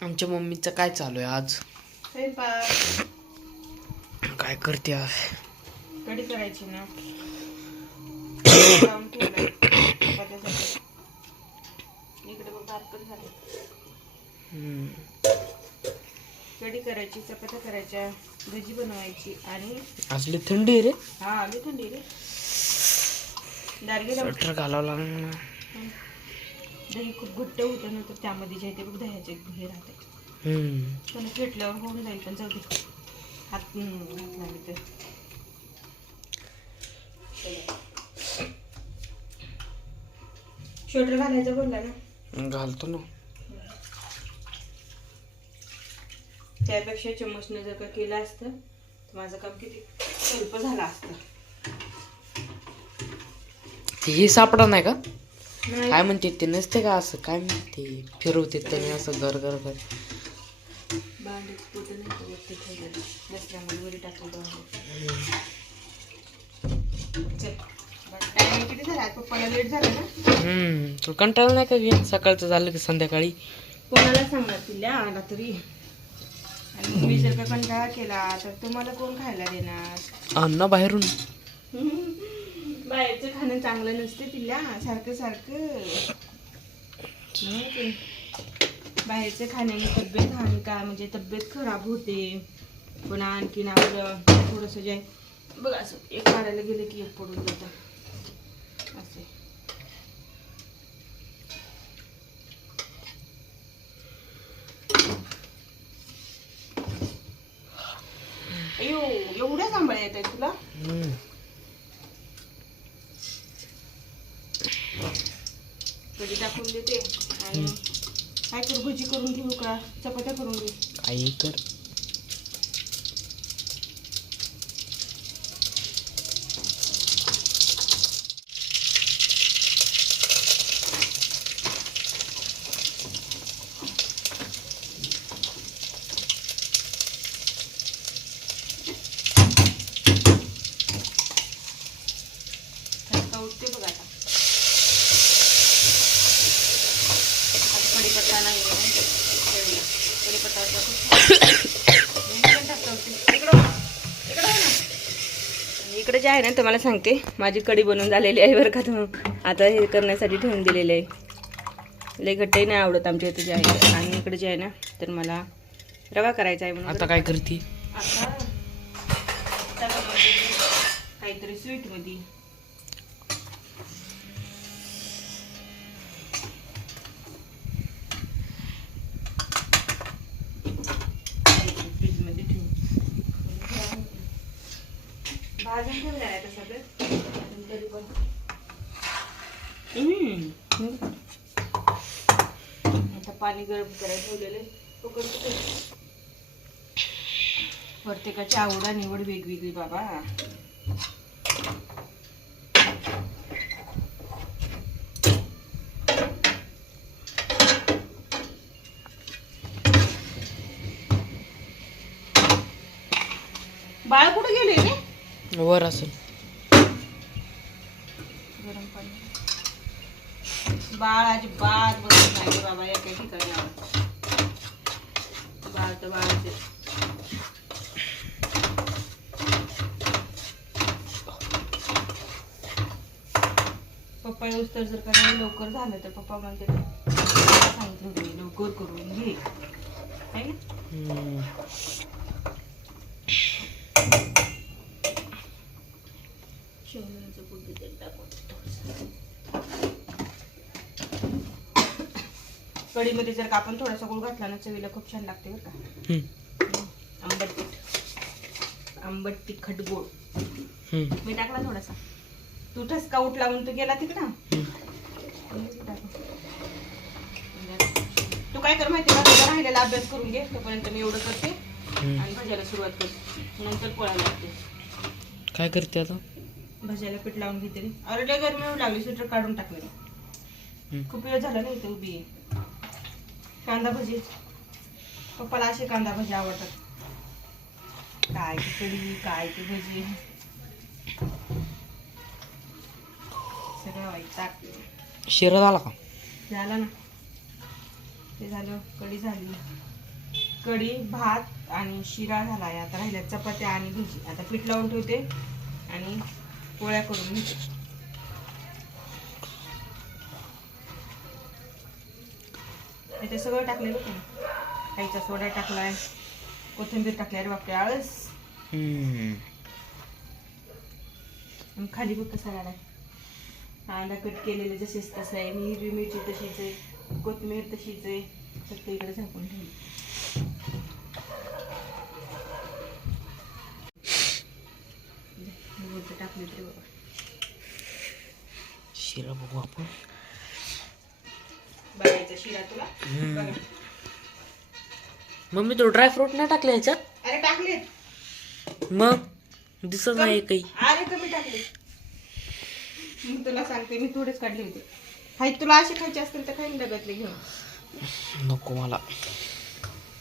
आमच्या मम्मीचं काय चालू आहे आज? स्वयंपाक. काय करते आज? कढी करायची ना. लावून ठेवलंय चपात्यासाठी. इकडे बघ भात पण झाले. हम्म. कढी करायची चपात्या करायच्या भजी बनवायची आणि असली थंडी आहे रे. हा आली थंडी रे. दारगे लावून स्वेटर घालावं लागणार. दही खूप घट्ट होतं ना तर त्यामध्ये जे ते बघ दह्याचे हे राहते. पण फेटल्यावर होऊन जाईल पण जाऊ दे. हात लागले तर. स्वेटर घालायचं बोलला ना? घालतो ना. त्यापेक्षा चम्मचनं जर का केलं असतं तर माझं काम किती सोपं झालं असतं. ते हे सापडा नाही का? नाही काय म्हणते ते नसते का असं? काय म्हणते? फिरवते त्याने असं घर घर घर. भांडे पोतं नाही का वरती ठेवलेलं दसऱ्यामध्ये वरी टाकलं चल. टायमिंग किती झाला? आज पप्पाला लेट झाला ना? हम्म. तुला कंटाळा नाही का घे सकाळचं झालं की संध्याकाळी? कोणाला सांगणार तिला आला तरी. आणि मी जर का कंटाळा केला तर तुम्हाला कोण खायला देणार? अन्न बाहेरून. बाहेरचं खाणं चांगलं नसते तिला. सारखं सारखं. ते. बाहेरचं खाण्याने तब्येत हानी का? म्हणजे तब्येत खराब होते. पुन्हा आणखीन आपलं थोडंसं जे बघ असं एक काढायला गेलं की एक पडून जातं. असे अयो एवढ्या सांभाळ येत आहेत तुला हम्म. कधी टाकून देते आणि काय भजी करून घेऊ का? चपात्या करून घेऊ. काही कर ठसका उठते बघ आता आता कढीपत्ता नाही आहे ना ठेवला. कढीपत्ता असला खूप मी पण टाकते होते. इकडं जे आहे ना तुम्हाला सांगते. माझी कढी बनवून झालेली आहे बरं का तुम्ही आता हे करण्यासाठी ठेवून दिलेले आहे. लय घट्टही नाही आवडत आमच्या इथे जे आहे. आणि इकडे जे आहे ना तर मला रवा करायचा आहे म्हणून. आता काय करते? काहीतरी स्वीटमध्ये फ्रीजमध्ये ठेवून भाजून ठेवलं आहे आता सगळं अजून तरी पण हम्म. आता पाणी गरम करायला ठेवलेलं आहे. उकळतं ते. प्रत्येकाची आवड निवड वेगवेगळी बाबा. बाळ कुठे गेले वर असेल. गरम पाणी. बाळ अजिबात बसत नाही बाबा या काही ठिकाणी आवडत बाळ तर बाळाचे पप्पा येऊस तर जर का लवकर झालं तर पप्पा म्हणते सांगितलं होतं मी, लवकर करून घे. है ना हम्म. शेंगदाण्याचं कूट बी त्यात टाकून थोडंसं. कढीमध्ये जर का आपण थोडासा गुळ घातला ना चवीला खूप छान लागते बरं का. आंबट तिख आंबट तिखट हम्म. मी टाकला थोडासा. तू ठसका उठला म्हणून तू गेला तिकडं. तू काय कर माहिती का? राहिलेला अभ्यास करून घे. तोपर्यंत मी एवढं करते. आणि भजायला सुरुवात करते. नंतर पोळा लागते काय करते आता? भजायला पीठ लावून घेते अरे लय गरमी लागली स्वेटर काढून टाकले. खूप वेळ झाला ना इथे उभी आहे. कांदा भजी. पप्पाला असे कांदा भजी आवडतात. काय ती कढी काय ती भजी. सगळं वाईट टाक शिरा झाला का? झाला ना. ते झालं कढी झाली. कढी भात आणि शिरा झाला आहे आता राहिल्या चपात्या आणि भजी. आता पीठ लावून ठेवते आणि पोळ्या करून घेते. इथे सगळं टाकलेलं होतं खायचा सोडा टाकलाय कोथिंबीर टाकली अरे बापरे आळस. आणि खाली बघ कसा आलाय कांदा कट केलेले जसेच तसं आहे. मी हिरवी मिरची तशीच आहे कोथिंबीर तशीच आहे. फक्त इकडे झाकून ठेवली. टाकली तरी बाबा शिरा बघू आपण. शिरा तुला. मम्मी तो ड्रायफ्रूट नाही टाकले ह्याच्यात अरे टाकले. मग? दिसत नाही काही. अरे कमी टाकले. मी तुला सांगते मी थोडेच काढले होते. खाई तुला असे खायचे असतील तर खाईन डब्यातले घेऊन. नको मला.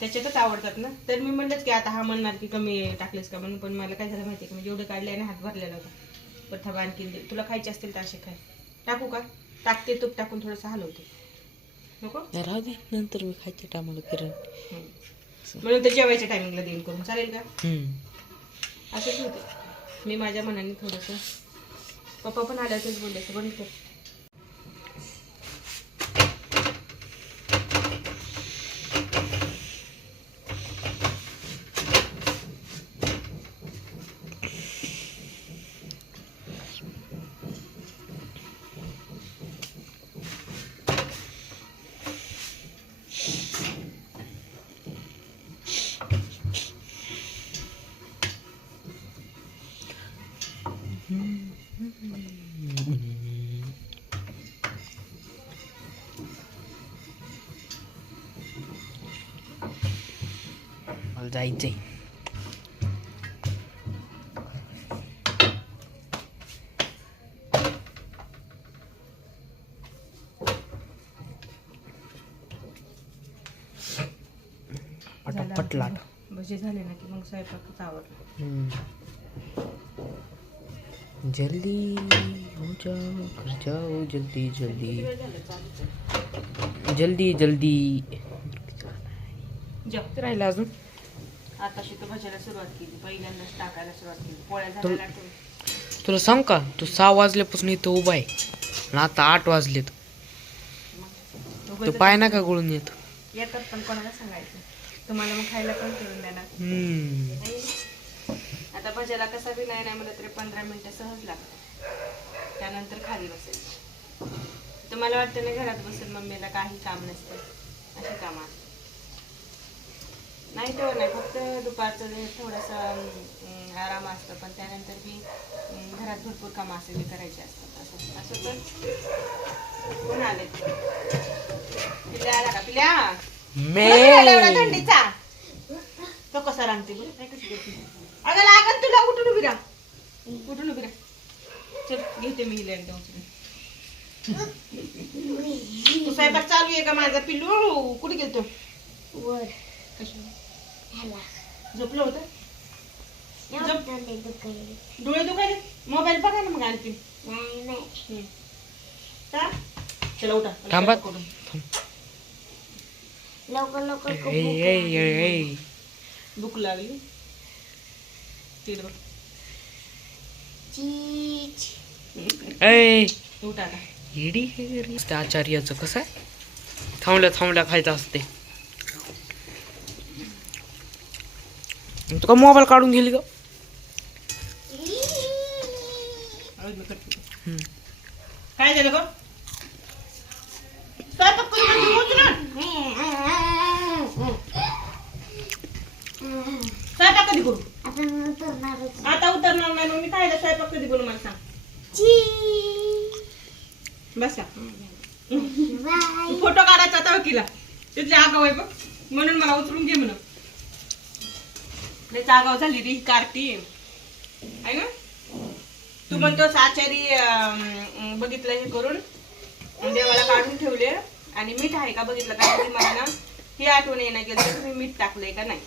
त्याच्यातच आवडतात ना. तर मी म्हणलंच की आता हा म्हणणार की कमी टाकलेस का म्हणून पण मला काय झालं माहिती का? मी जेवढे काढले आणि हात भरलेला होता. पण थांबा तुला खायचे असतील तर असे खाय. टाकू का? टाकते तूप टाकून थोडंसं हलवते. नको? राहू दे. नंतर मी खायचे टायमाला हम्म. म्हणून तर जेवायच्या टायमिंगला देईन करून. चालेल का. असंच होते. मी माझ्या मनाने थोडंसं पप्पा पण आल्या तेच बोलले बंद कर मला जायचंय पटापट लाट. भजे झाले ना की मग स्वयंपाकच आवडला. जल्दी हो जाओ घर जाओ जल्दी जल्दी. जल्दी जल्दी. राहिला अजून. आता शितो भजायला सुरुवात केली पहिल्यांदाच टाकायला सुरुवात केली. पोळ्या झाल्या लाटून तुला सांग का? तू सहा वाजल्यापासून इथं उभा आहे. आणि आता आठ वाजलेत. तू पाय नका गळून येत. येतात पण कोणाला सांगायचं? तुम्हाला मग खायला पण करून देणार. हम्म. नाही. आता भजाला कसा बी नाही नाही म्हणलं तरी पंधरा मिनिटं सहज लागतात. त्यानंतर खाली बसेल तुम्हाला वाटतं ना घरात बसेल मम्मीला काही काम नसतं. अशी कामं असतात. नाही तेव्हा नाही. फक्त दुपारचं जे थोडंसं आराम असतं. पण त्यानंतर बी अं, घरात भरपूर कामं असते ते करायचे असतात. असं असं पण कोण आले? पिल्या आला का? पिल्या तुला एवढा मे थंडीचा? तो कसा रांगते बरं? काय कशी करते? अगं लागल तुला उठून उभी राहा. उठून उभी राहा. चल घेते मी हिला एकदा उचलून. तू स्वयंपाक चालू आहे का माझा? पिल्लू कुठे गेलतो? वर. झोपलं होतं? डोळे दुखायले. मोबाईल बघा ना मग आणखी का चला उठा. थांबा. लवकर लवकर भूक ए, लागली. तिकडे बघ. चीच. ए, उठा हे आचार्याचं कसं आहे? थांबल्या थांबल्या खायचं असते तुका मोबाईल काढून गेली का काय झालं गं? स्वयंपाक करून कधी करू? आता उतरणार नाही मग मी खायला स्वयंपाक कधी करू मला सांग? बसा. फोटो काढायचा आता वकीला. तिथल्या आगाव आहे बघ. म्हणून मला उचलून घे म्हणून. लयच आगाव झाली रे ही कार्टी. आहे ना? तू म्हणतोस आचारी अं, बघितलं हे करून? देवाला काढून ठेवले. आणि मीठ आहे का बघितलं का? तरी मला ना हे आठवण येणार गेलं तर तुम्ही मीठ टाकलंय का नाही.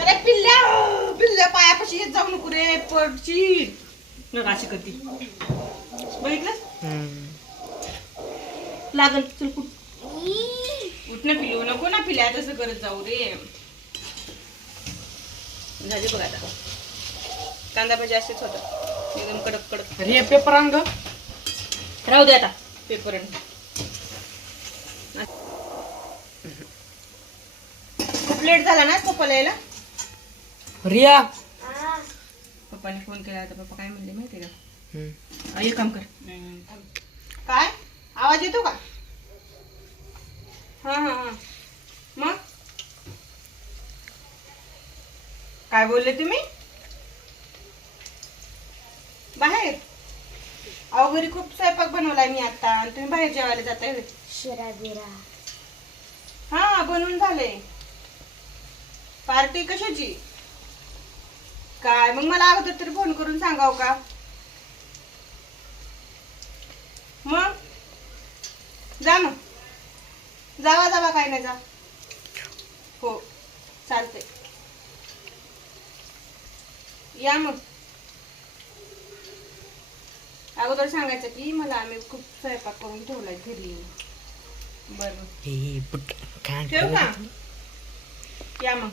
अरे पिल्ल्या पिल्ल्या पायापाशी येत जाऊ नको रे पडशील नका अशी करती बघितलं हम्म. लागल चल कुठ? उठ ना पिलू नको ना पिल्या तसं करत जाऊ रे. झाली बघ आता. कांदा भाजी असेच होतं. एकदम कडक कडक. अरे पेपर आण ग. राहू दे आता. पेपर खूप लेट झाला ना पप्पाला यायला? रिया. पप्पाने फोन केला होता. पप्पा काय म्हणले माहिती का? एक काम कर. काय? आवाज येतो का? हा हा हा. मग? काय बोलले तुम्ही? बाहेर. अहो घरी खूप स्वयंपाक बनवलाय मी आता. आणि तुम्ही बाहेर जेवायला जाताय. शिरा बिरा हा बनवून झाले पार्टी कशाची? काय? मग मला अगोदर तरी फोन करून सांगाव का? मग? जा मग. जावा जावा काय नाही जा. हो चालते या मग. अगोदर सांगायचं की मला आम्ही खूप स्वयंपाक करून ठेवलाय घरी. बरं. हे ठेवू का? या मग.